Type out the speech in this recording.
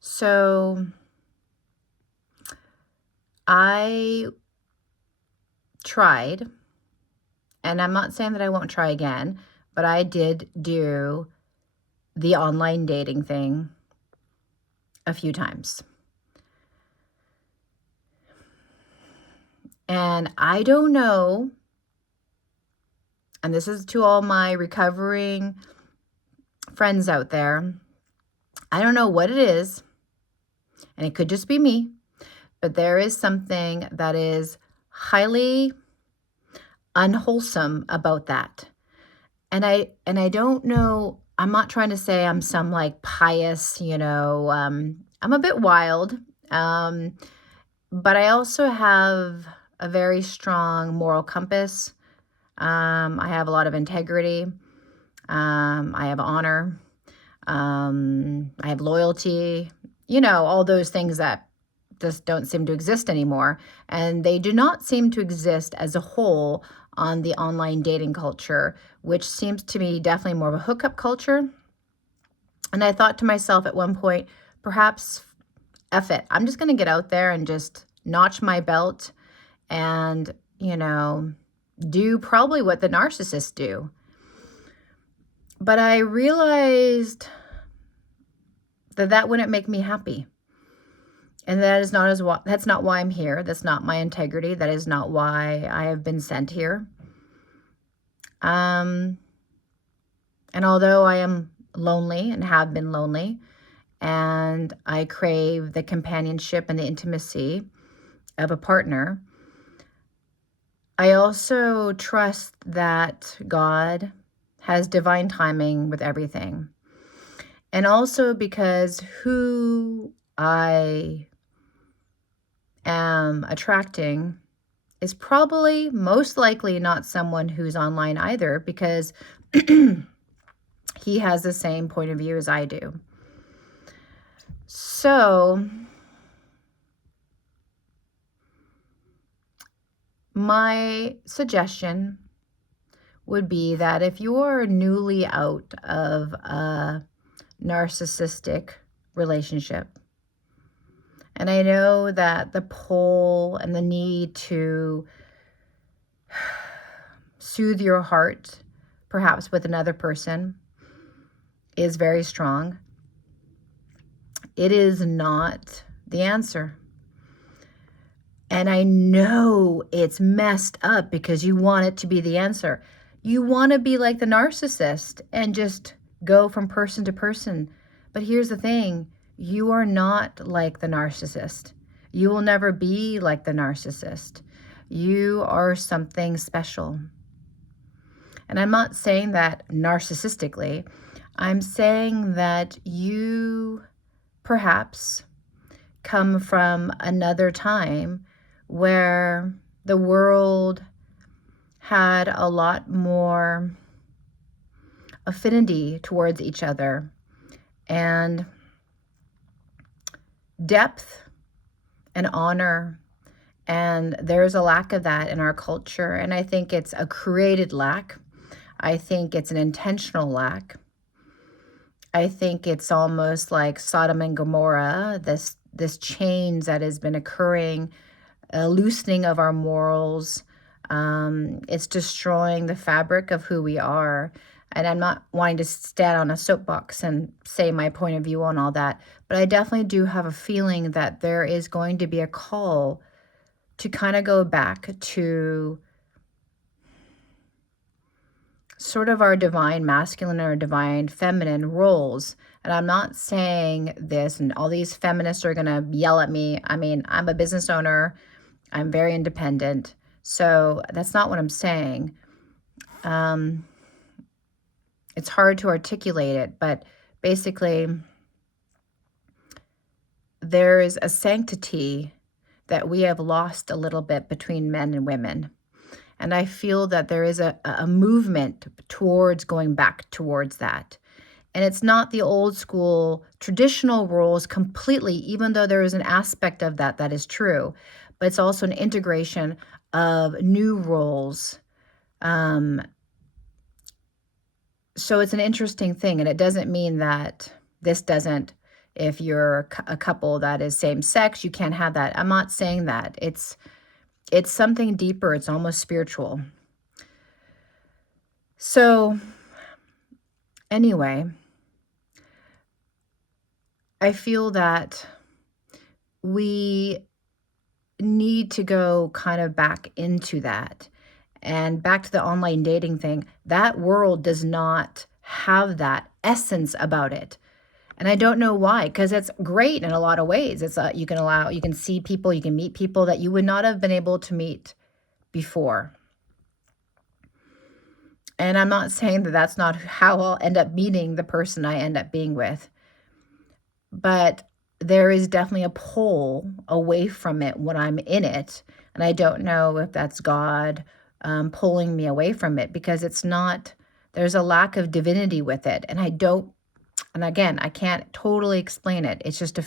So I tried, and I'm not saying that I won't try again, but I did do the online dating thing a few times. And I don't know, and this is to all my recovering friends out there, I don't know what it is, and it could just be me, but there is something that is highly unwholesome about that. And I don't know, I'm not trying to say I'm some, like, pious, I'm a bit wild, um, but I also have a very strong moral compass. I have a lot of integrity. I have honor. I have loyalty, all those things that just don't seem to exist anymore. And they do not seem to exist as a whole on the online dating culture, which seems to me definitely more of a hookup culture. And I thought to myself at one point, perhaps F it. I'm just going to get out there and just notch my belt and, do probably what the narcissists do. But I realized that that wouldn't make me happy. And that's not why I'm here. That's not my integrity. That is not why I have been sent here. And although I am lonely and have been lonely, and I crave the companionship and the intimacy of a partner, I also trust that God has divine timing with everything. And also because who I am attracting is probably most likely not someone who's online either, because he has the same point of view as I do. So my suggestion would be that if you're newly out of a narcissistic relationship, and I know that the pull and the need to soothe your heart, perhaps with another person, is very strong, it is not the answer. And I know it's messed up because you want it to be the answer. You want to be like the narcissist and just go from person to person. But here's the thing, you are not like the narcissist. You will never be like the narcissist. You are something special. And I'm not saying that narcissistically. I'm saying that you perhaps come from another time where the world had a lot more affinity towards each other and depth and honor. And there's a lack of that in our culture. And I think it's a created lack. I think it's an intentional lack. I think it's almost like Sodom and Gomorrah, this change that has been occurring, a loosening of our morals. It's destroying the fabric of who we are. And I'm not wanting to stand on a soapbox and say my point of view on all that, but I definitely do have a feeling that there is going to be a call to kind of go back to sort of our divine masculine or divine feminine roles. And I'm not saying this, and all these feminists are going to yell at me. I mean, I'm a business owner. I'm very independent. So that's not what I'm saying. It's hard to articulate it, but basically there is a sanctity that we have lost a little bit between men and women. And I feel that there is a movement towards going back towards that. And it's not the old school traditional roles completely, even though there is an aspect of that that is true, but it's also an integration of new roles. So it's an interesting thing, and it doesn't mean that this doesn't if you're a couple that is same sex, you can't have that. I'm not saying that. It's something deeper. It's almost spiritual. So anyway, I feel that we need to go kind of back into that and back to the online dating thing. That world does not have that essence about it. And I don't know why, because it's great in a lot of ways. It's you can see people, you can meet people that you would not have been able to meet before. And I'm not saying that that's not how I'll end up meeting the person I end up being with, but there is definitely a pull away from it when I'm in it. And I don't know if that's God pulling me away from it, because it's not, there's a lack of divinity with it. And I don't, and again, I can't totally explain it. It's just a